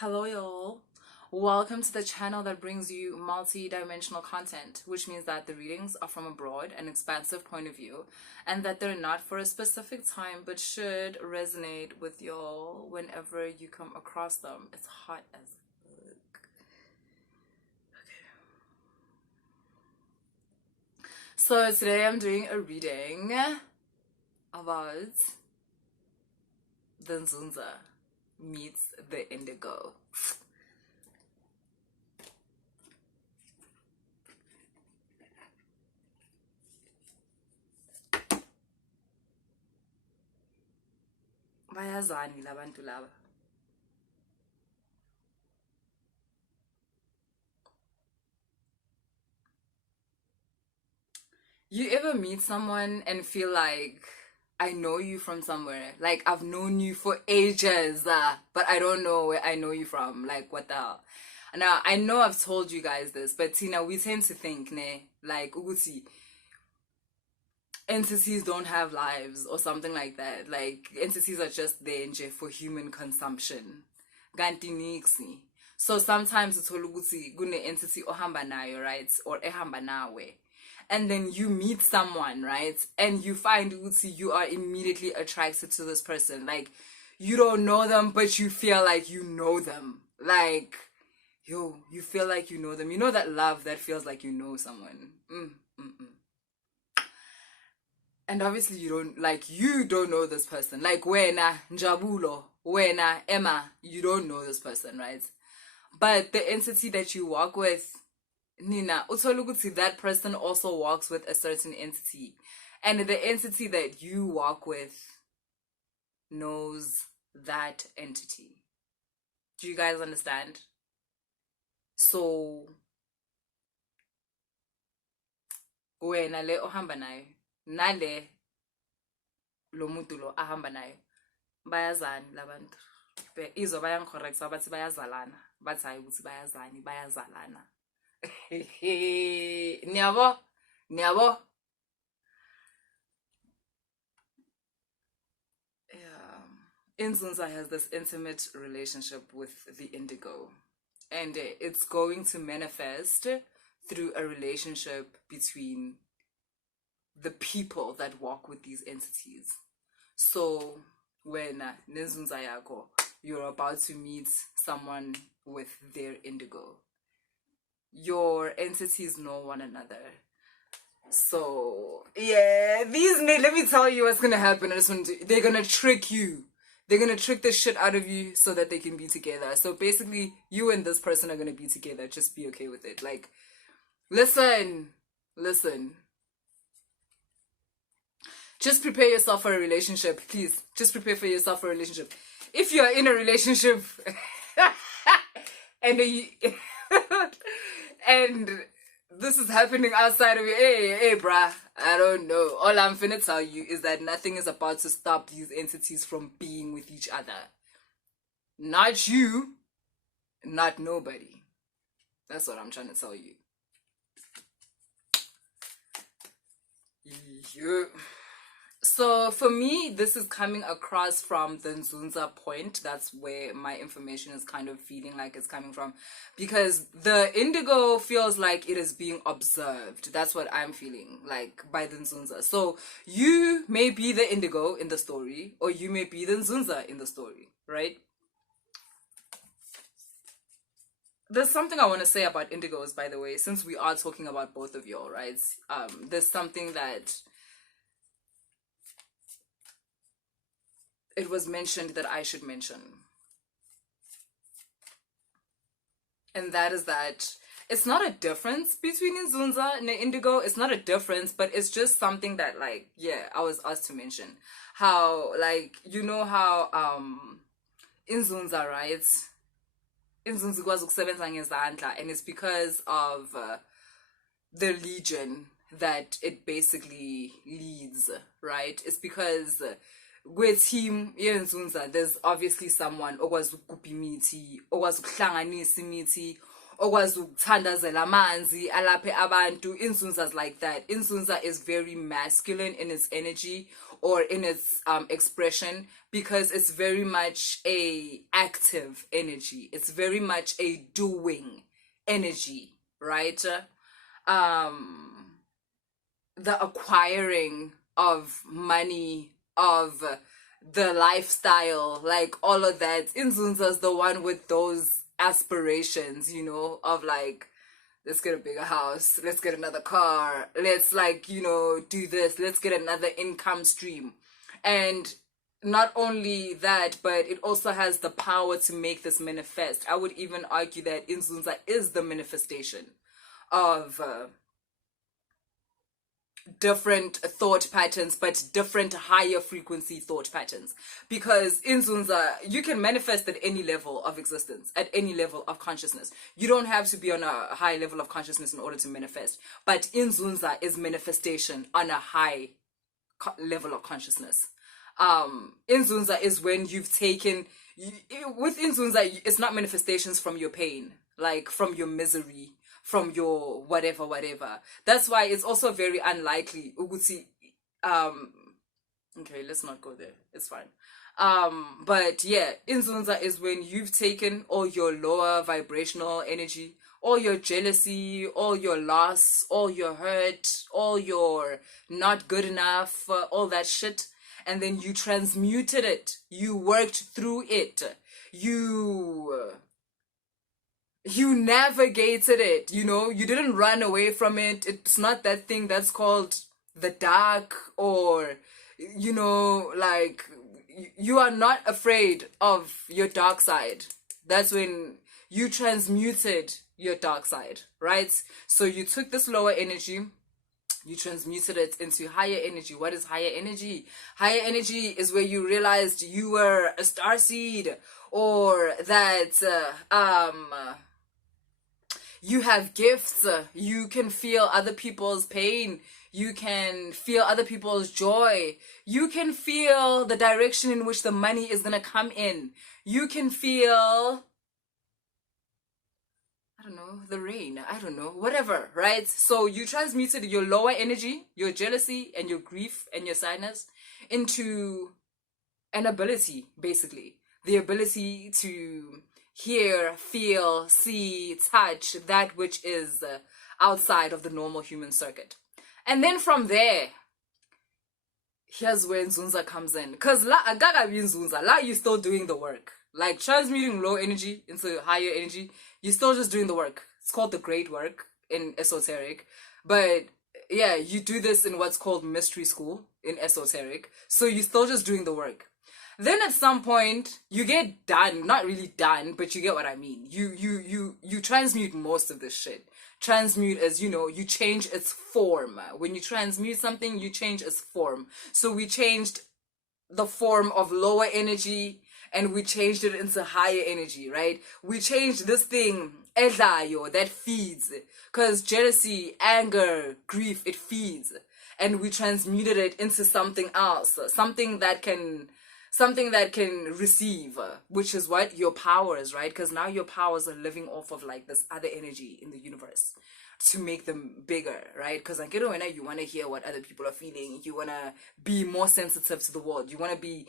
Hello, y'all. Welcome to the channel that brings you multi-dimensional content, which means that the readings are from a broad and expansive point of view, and that they're not for a specific time, but should resonate with y'all whenever you come across them. It's hot as fuck. Okay. So today I'm doing a reading about the Nzunza meets the Indigo. Bayazani labantu laba. You ever meet someone and feel like, I know you from somewhere? Like, I've known you for ages, but I don't know where I know you from. Like, what the hell? Now, I know I've told you guys this, but Tina, we tend to think, ne, like, Uguti, entities don't have lives or something like that. Like, entities are just there nje for human consumption. Ganti niksi. So sometimes it's Uguti, gune entity ohamba nayo, right? Or ehamba nawe. And then you meet someone, right? And you find you are immediately attracted to this person. Like, you don't know them, but you feel like you know them. Like, you feel like you know them. You know that love that feels like you know someone. And obviously you don't know this person. Like, wena, Njabulo, wena, Emma, you don't know this person, right? But the entity that you walk with, Nina, utoluguti, that person also walks with a certain entity. And the entity that you walk with knows that entity. Do you guys understand? So, wena le ohamba nayo, nale lo muntu lo ahamba nayo, bayazani labantu. Izo bayangicorrect, bathi bayazalana. Bathi hayi ukuthi bayazani, bayazalana. Niabo. Nzunza has this intimate relationship with the Indigo, and it's going to manifest through a relationship between the people that walk with these entities. So when Nzunza yako, you're about to meet someone with their Indigo, your entities know one another. So yeah, let me tell you what's gonna happen. They're gonna trick you. They're gonna trick the shit out of you so that they can be together. So basically, you and this person are gonna be together. Just be okay with it. Like, listen. Just prepare yourself for a relationship, please. Just prepare for yourself for a relationship. If you're in a relationship and and this is happening outside of you, hey, bruh, I don't know. All I'm finna tell you is that nothing is about to stop these entities from being with each other. Not you, not nobody. That's what I'm trying to tell you. Yeah. So for me, this is coming across from the Nzunza point. That's where my information is kind of feeling like it's coming from. Because the Indigo feels like it is being observed. That's what I'm feeling like by the Nzunza. So you may be the Indigo in the story, or you may be the Nzunza in the story, right? There's something I want to say about Indigos, by the way, since we are talking about both of y'all, right? There's something that it was mentioned that I should mention. And that is that it's not a difference between Zunza and Indigo. It's not a difference, but it's just something that, like, yeah, I was asked to mention. How, like, you know how in Zunza, right? In Zunza kwazi ukusebenza ngezandla, and it's because of the legion that it basically leads, right? It's because with him in Zunza, there's obviously someone okwazi ukugubha imithi, okwazi ukuhlanganisa imithi, okwazi ukuthandazela amanzi alaphe abantu. Inzunza's like that. Inzunza is very masculine in its energy, or in its expression, because it's very much a active energy. It's very much a doing energy, right? The acquiring of money, of the lifestyle, like all of that. Nzunza's the one with those aspirations, you know, of like, let's get a bigger house, let's get another car, let's like, you know, do this, let's get another income stream. And not only that, but it also has the power to make this manifest. I would even argue that Nzunza is the manifestation of different thought patterns, but different higher frequency thought patterns. Because in Zunza, you can manifest at any level of existence, at any level of consciousness. You don't have to be on a high level of consciousness in order to manifest. But in Zunza is manifestation on a high level of consciousness. In Zunza is when you've taken, within Zunza, it's not manifestations from your pain, like from your misery, from your whatever. That's why it's also very unlikely. Okay, let's not go there. It's fine. But yeah, in Zunza is when you've taken all your lower vibrational energy, all your jealousy, all your loss, all your hurt, all your not good enough, all that shit, and then you transmuted it. You worked through it. You navigated it, you know, you didn't run away from it. It's not that thing that's called the dark, or, you know, like, you are not afraid of your dark side. That's when you transmuted your dark side, right? So you took this lower energy, you transmuted it into higher energy. What is higher energy? Higher energy is where you realized you were a starseed, or that, you have gifts. You can feel other people's pain. You can feel other people's joy. You can feel the direction in which the money is going to come in. You can feel, I don't know, the rain. I don't know, whatever, right? So you transmuted your lower energy, your jealousy and your grief and your sadness, into an ability, basically. The ability to hear, feel, see, touch that which is outside of the normal human circuit. And then from there, here's where Zunza comes in. Because la Zunza, la you're still doing the work. Like transmuting low energy into higher energy, you're still just doing the work. It's called the great work in esoteric. But yeah, you do this in what's called mystery school in esoteric. So you're still just doing the work. Then at some point you get done, not really done, but you get what I mean. You transmute most of this shit. Transmute as, you know, you change its form. When you transmute something, you change its form. So we changed the form of lower energy and we changed it into higher energy, right? We changed this thing, edlayo, that feeds. Because jealousy, anger, grief, it feeds. And we transmuted it into something else, something that can receive, which is what your powers, right? Because now your powers are living off of like this other energy in the universe to make them bigger, right? Because like, you know, when you want to hear what other people are feeling, you want to be more sensitive to the world, you want to be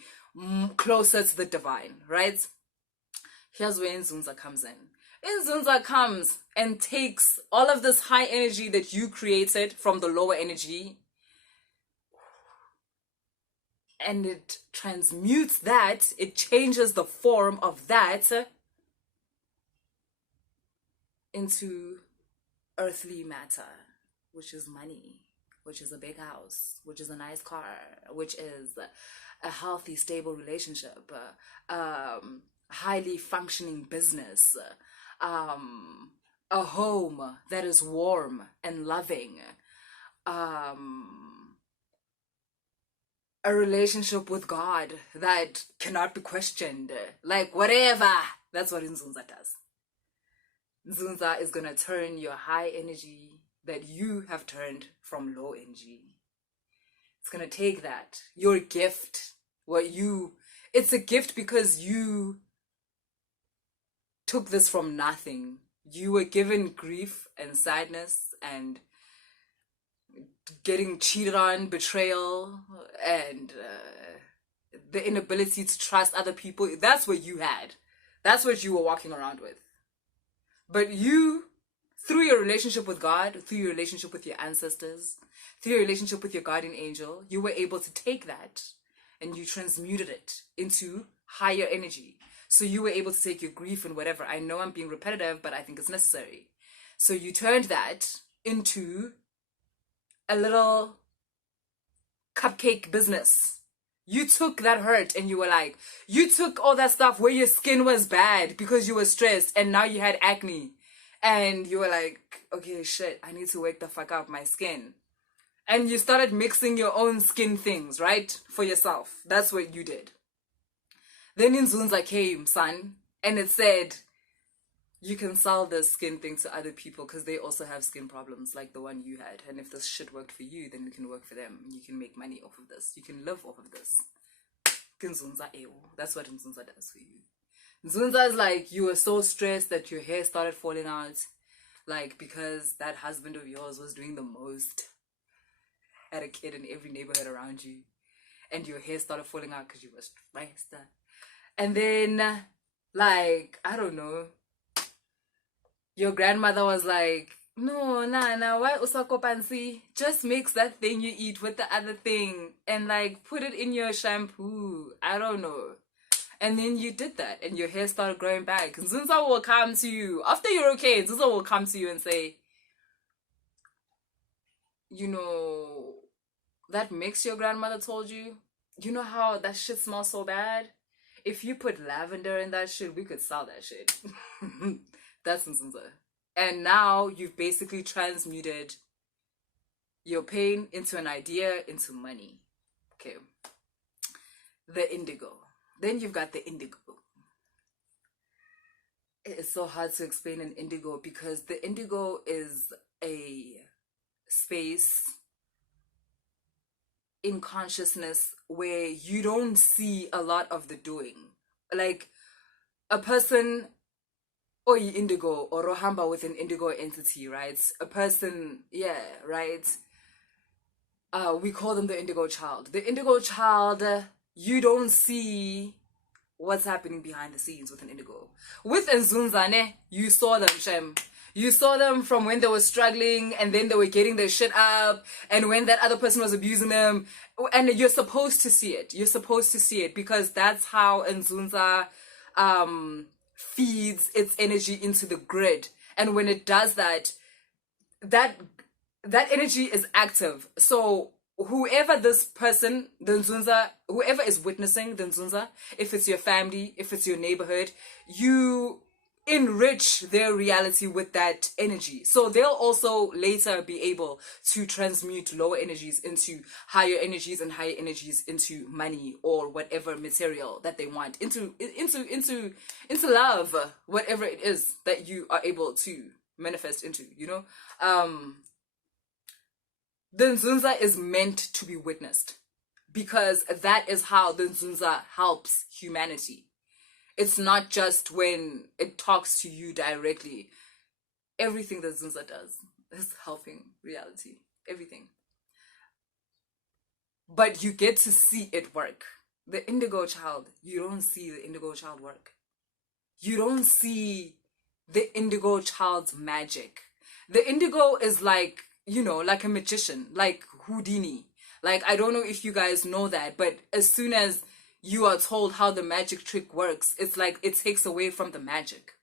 closer to the divine, right? Here's where Nzunza comes in. Nzunza comes and takes all of this high energy that you created from the lower energy, and it transmutes that, it changes the form of that into earthly matter, which is money, which is a big house, which is a nice car, which is a healthy, stable relationship, highly functioning business, a home that is warm and loving, a relationship with God that cannot be questioned, like whatever. That's what Nzunza does. Nzunza is gonna turn your high energy that you have turned from low energy. It's gonna take that, your gift, it's a gift because you took this from nothing. You were given grief and sadness and getting cheated on, betrayal, and the inability to trust other people. That's what you had. That's what you were walking around with. But you, through your relationship with God, through your relationship with your ancestors, through your relationship with your guardian angel, you were able to take that and you transmuted it into higher energy. So you were able to take your grief and whatever. I know I'm being repetitive, but I think it's necessary. So you turned that into a little cupcake business. You took that hurt and you were like, you took all that stuff where your skin was bad because you were stressed and now you had acne. And you were like, okay, shit, I need to wake the fuck up my skin. And you started mixing your own skin things, right? For yourself. That's what you did. Then Nzunza came, son, and it said, you can sell this skin thing to other people because they also have skin problems like the one you had. And if this shit worked for you, then it can work for them. You can make money off of this. You can live off of this. Nzunza ewo. That's what Nzunza does for you. Nzunza is like, you were so stressed that your hair started falling out. Like, because that husband of yours was doing the most. Had a kid in every neighborhood around you. And your hair started falling out because you were stressed. And then, like, I don't know. Your grandmother was like, no, nah, why usakopansi? Just mix that thing you eat with the other thing and like put it in your shampoo. I don't know. And then you did that and your hair started growing back. Zunza will come to you. After you're okay, Zunza will come to you and say, you know, that mix your grandmother told you? You know how that shit smells so bad? If you put lavender in that shit, we could sell that shit. That's Nzunza. And now you've basically transmuted your pain into an idea, into money. Okay. The indigo. Then you've got the indigo. It's so hard to explain an indigo because the indigo is a space in consciousness where you don't see a lot of the doing. Like a person or indigo or rohamba with an indigo entity, right? A person, yeah, right? We call them the indigo child. The indigo child, you don't see what's happening behind the scenes with an indigo. With Nzunza, you saw them, Shem. You saw them from when they were struggling and then they were getting their shit up and when that other person was abusing them. And you're supposed to see it. You're supposed to see it because that's how Nzunza feeds its energy into the grid. And when it does that, that energy is active. So whoever this person, the Nzunza, whoever is witnessing the Nzunza, if it's your family, if it's your neighborhood, you enrich their reality with that energy. So they'll also later be able to transmute lower energies into higher energies and higher energies into money or whatever material that they want, into love, whatever it is that you are able to manifest into, you know? The Nzunza is meant to be witnessed because that is how the Nzunza helps humanity. It's not just when it talks to you directly. Everything that Zunza does is helping reality. Everything. But you get to see it work. The indigo child, you don't see the indigo child work. You don't see the indigo child's magic. The indigo is like, you know, like a magician, like Houdini. Like, I don't know if you guys know that, but as soon as you are told how the magic trick works, it's like it takes away from the magic.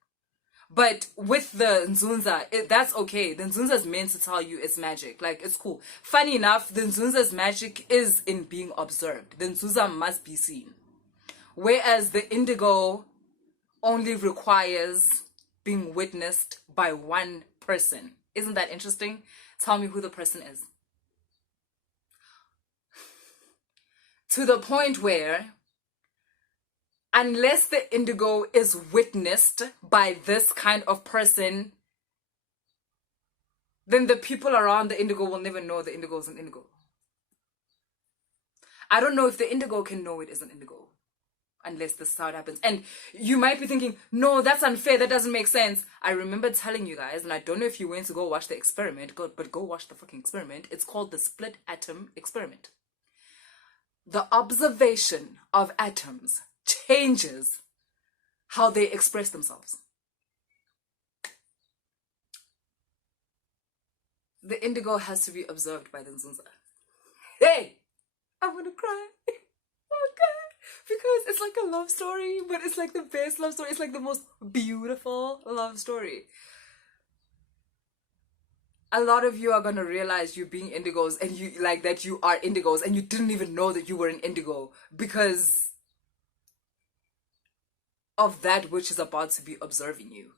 But with the Nzunza, that's okay. The Nzunza is meant to tell you it's magic. Like, it's cool. Funny enough, the Nzunza's magic is in being observed. The Nzunza must be seen. Whereas the indigo only requires being witnessed by one person. Isn't that interesting? Tell me who the person is. To the point where unless the indigo is witnessed by this kind of person, then the people around the indigo will never know the indigo is an indigo. I don't know if the indigo can know it is an indigo. unless this is how it happens. And you might be thinking, no, that's unfair, that doesn't make sense. I remember telling you guys, and I don't know if you went to go watch the experiment, but go watch the fucking experiment. It's called the split atom experiment. The observation of atoms changes how they express themselves. The indigo has to be observed by the Nzunza. Hey, I'm gonna cry. Oh God, because it's like a love story, but it's like the best love story. It's like the most beautiful love story. A lot of you are gonna realize you being indigos and you like that you are indigos and you didn't even know that you were an indigo because of that which is about to be observing you.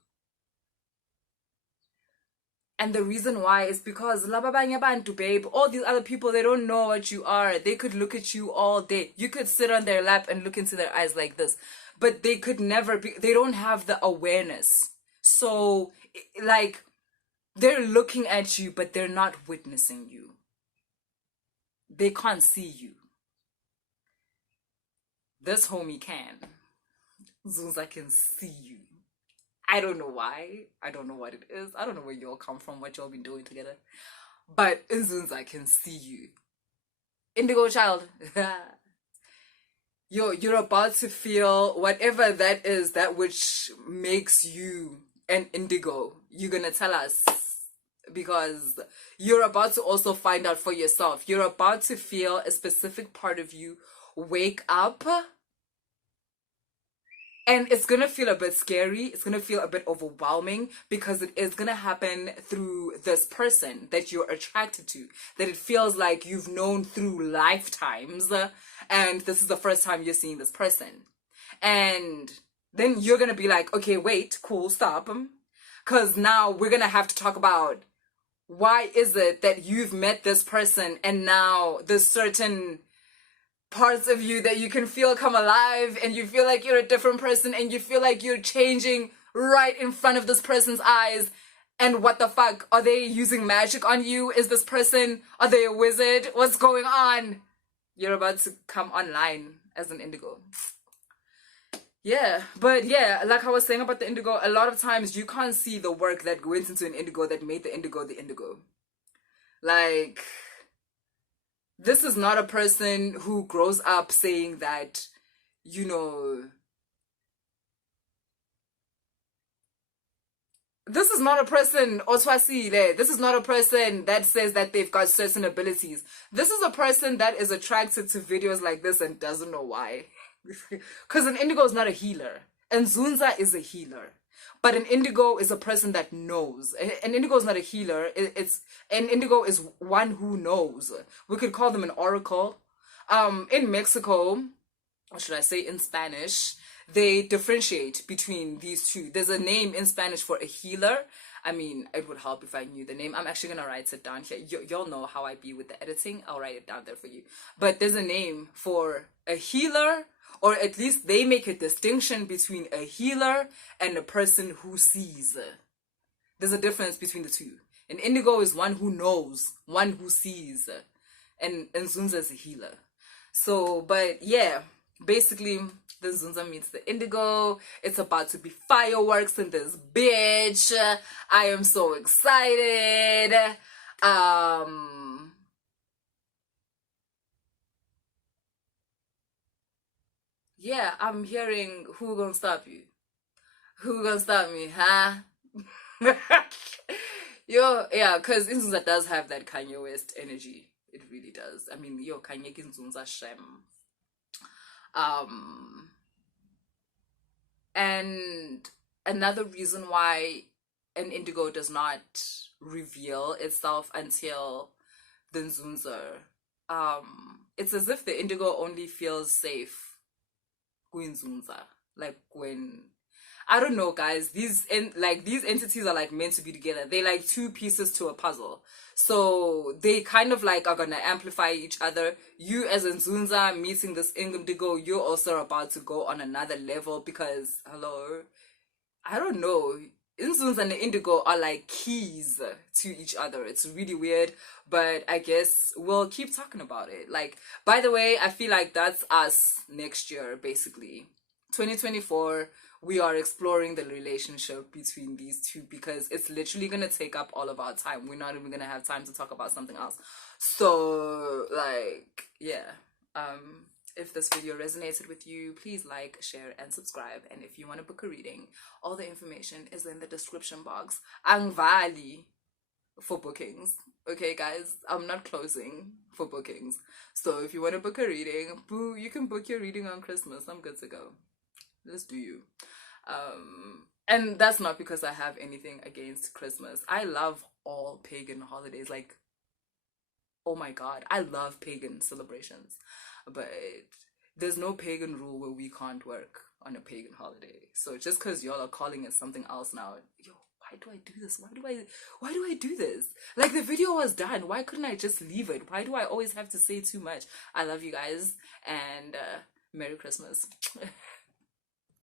And the reason why is because lababanya bantu, babe, all these other people, they don't know what you are. They could look at you all day. You could sit on their lap and look into their eyes like this, but they could never be, they don't have the awareness. So like they're looking at you, but they're not witnessing you. They can't see you. This homie can. Zunza can see you. I don't know why. I don't know what it is. I don't know where y'all come from, what y'all been doing together. But Nzunza can see you. Indigo child. You're about to feel whatever that is, that which makes you an indigo. You're gonna tell us. Because you're about to also find out for yourself. You're about to feel a specific part of you wake up. And it's going to feel a bit scary. It's going to feel a bit overwhelming because it is going to happen through this person that you're attracted to. That it feels like you've known through lifetimes. And this is the first time you're seeing this person. And then you're going to be like, okay, wait, cool, stop. Because now we're going to have to talk about why is it that you've met this person and now there's certain parts of you that you can feel come alive and you feel like you're a different person and you feel like you're changing right in front of this person's eyes. And what the fuck? Are they using magic on you? Is this person, are they a wizard? What's going on? You're about to come online as an indigo. Yeah, but yeah, like I was saying about the indigo, a lot of times you can't see the work that went into an indigo that made the indigo. Like, this is not a person who grows up saying that, you know, this is not a person, Oswasile, this is not a person that says that they've got certain abilities. This is a person that is attracted to videos like this and doesn't know why. Because an indigo is not a healer. And Zunza is a healer. But an indigo is a person that knows. An indigo is not a healer. An indigo is one who knows. We could call them an oracle. In Mexico, or should I say in Spanish, they differentiate between these two. There's a name in Spanish for a healer. I mean, it would help if I knew the name. I'm actually going to write it down here. Y'all know how I be with the editing. I'll write it down there for you. But there's a name for a healer, or at least they make a distinction between a healer and a person who sees. There's a difference between the two. An indigo is one who knows, one who sees, and Zunza is a healer. So, but yeah, basically, the Zunza meets the indigo. It's about to be fireworks in this bitch. I am so excited. Yeah, I'm hearing who gonna stop you? Who gonna stop me, huh? Yo, yeah, because Nzunza does have that Kanye West energy. It really does. I mean, yo, Kanye Nzunza Shem. And another reason why an indigo does not reveal itself until the Nzunza, it's as if the indigo only feels safe in Zunza. Like when, I don't know, guys, these entities are like meant to be together. They're like two pieces to a puzzle. So they kind of like are gonna amplify each other. You as in Zunza meeting this indigo, you're also about to go on another level because, hello, I don't know. Nzunza and Indigo are like keys to each other. It's really weird, but I guess we'll keep talking about it. Like, by the way, I feel like that's us next year, basically. 2024, we are exploring the relationship between these two because it's literally gonna take up all of our time. We're not even gonna have time to talk about something else. So, like, yeah. If this video resonated with you, please like, share, and subscribe. And if you want to book a reading, all the information is in the description box. Angvali for bookings. Okay, guys, I'm not closing for bookings. So if you want to book a reading, boo, you can book your reading on Christmas. I'm good to go. Let's do you. And that's not because I have anything against Christmas. I love all pagan holidays. Like, oh my god, I love pagan celebrations. But there's no pagan rule where we can't work on a pagan holiday. So just because y'all are calling it something else now, yo, why do I do this? Why do I do this? Like, the video was done. Why couldn't I just leave it? Why do I always have to say too much? I love you guys, and Merry Christmas.